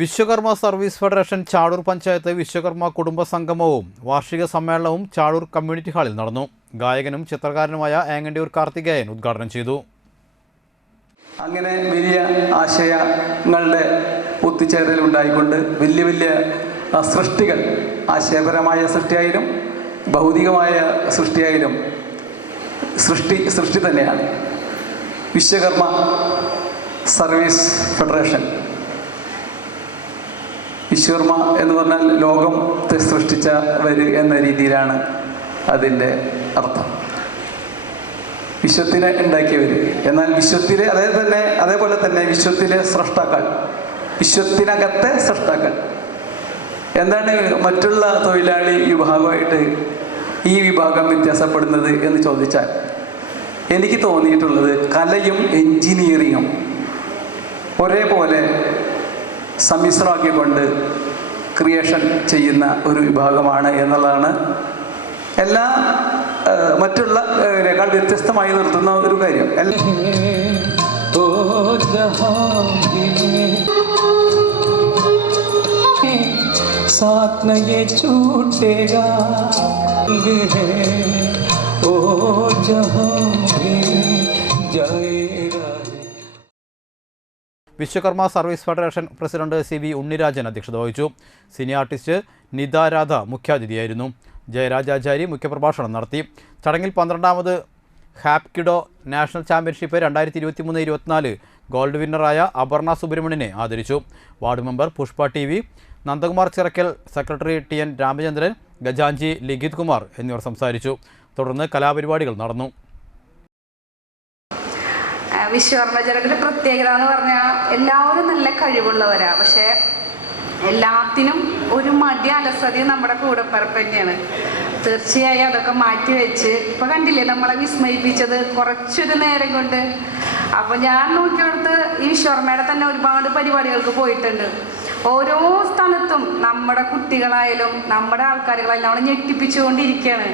Vishwakarma service federation Chadur panchayat Vishwakarma കുടുംബ സംഗമവും വാർഷിക സമ്മേളനവും ചാടൂർ കമ്മ്യൂണിറ്റി ഹാളിൽ നടന്നു. ഗായകനും ചിത്രകാരനുമായ ഏങ്ങണ്ടിയൂർ കാർത്തികേയൻ ഉദ്ഘാടനം ചെയ്തു. അങ്ങനെ വലിയ ആശയങ്ങളുടെ ഒത്തുചേരൽ ഉണ്ടായിക്കൊണ്ട് വലിയ വലിയ സൃഷ്ടികൾ ആശയപരമായ സൃഷ്ടിയായാലും ഭൗതികമായ സൃഷ്ടിയായാലും സൃഷ്ടി സൃഷ്ടി തന്നെയാണ്. വിശ്വകർമ്മ സർവീസ് ഫെഡറേഷൻ വിശ്വകർമ്മ എന്ന് പറഞ്ഞാൽ ലോകത്തെ സൃഷ്ടിച്ചവർ എന്ന രീതിയിലാണ് അതിന്റെ അർത്ഥം. വിശ്വത്തിനെ ഉണ്ടാക്കിയവർ എന്നാൽ വിശ്വത്തിലെ അതേ തന്നെ അതേപോലെ തന്നെ വിശ്വത്തിലെ സൃഷ്ടാക്കൾ വിശ്വത്തിനകത്തെ സൃഷ്ടാക്കൾ എന്താണ് മറ്റുള്ള തൊഴിലാളി വിഭാഗമായിട്ട് ഈ വിഭാഗം വ്യത്യാസപ്പെടുന്നത് എന്ന് ചോദിച്ചാൽ എനിക്ക് തോന്നിയിട്ടുള്ളത് കലയും എൻജിനീയറിങ്ങും ഒരേപോലെ സമ്മിശ്രമാക്കിക്കൊണ്ട് ക്രിയേഷൻ ചെയ്യുന്ന ഒരു വിഭാഗമാണ് എന്നുള്ളതാണ് എല്ലാ ആ, മറ്റുള്ള ഇതിനേക്കാൾ വ്യത്യസ്തമായി നിർത്തുന്ന ഒരു കാര്യം എല്ലാ ओ जहां भी साथ न ये छूटेगा है ओ जहां भी जाए राहे Vishwakarma service federation president C V Unnirajan അധ്യക്ഷത വഹിച്ചു. സിനി ആർട്ടിസ്റ്റ് നിത രാധ മുഖ്യാതിഥിയായിരുന്നു. ജയരാജാചാരി മുഖ്യപ്രഭാഷണം നടത്തി. ചടങ്ങിൽ പന്ത്രണ്ടാമത് ഹാപ്കിഡോ നാഷണൽ ചാമ്പ്യൻഷിപ്പ് രണ്ടായിരത്തി ഇരുപത്തി മൂന്ന് ഇരുപത്തിനാല് ഗോൾഡ് വിന്നറായ അപർണ സുബ്രഹ്മണ്യനെ ആദരിച്ചു. Ward member Pushpa T V Nandakumar Chirakkal secretary T N Ramachandran ഗജാഞ്ചി Likhith Kumar എന്നിവർ സംസാരിച്ചു. തുടർന്ന് കലാപരിപാടികൾ നടന്നു. ആ, വിശ്വകർമ്മ ജനത്തിന്റെ പ്രത്യേകത എന്ന് പറഞ്ഞാൽ എല്ലാവരും നല്ല കഴിവുള്ളവരാ. പക്ഷെ എല്ലാത്തിനും ഒരു മടി അലസതയും നമ്മുടെ കൂടപ്പിറപ്പ് തന്നെയാണ് തീർച്ചയായും അതൊക്കെ മാറ്റി വെച്ച് ഇപ്പൊ കണ്ടില്ലേ നമ്മളെ വിസ്മയിപ്പിച്ചത് കുറച്ചൊരു നേരം കൊണ്ട്. അപ്പൊ ഞാൻ നോക്കിയെടുത്ത് ഈ വിശ്വർമ്മയുടെ തന്നെ ഒരുപാട് പരിപാടികൾക്ക് പോയിട്ടുണ്ട്. ഓരോ സ്ഥലത്തും നമ്മുടെ കുട്ടികളായാലും നമ്മുടെ ആൾക്കാരുകളായാലും നമ്മളെ ഞെട്ടിപ്പിച്ചുകൊണ്ടിരിക്കുകയാണ്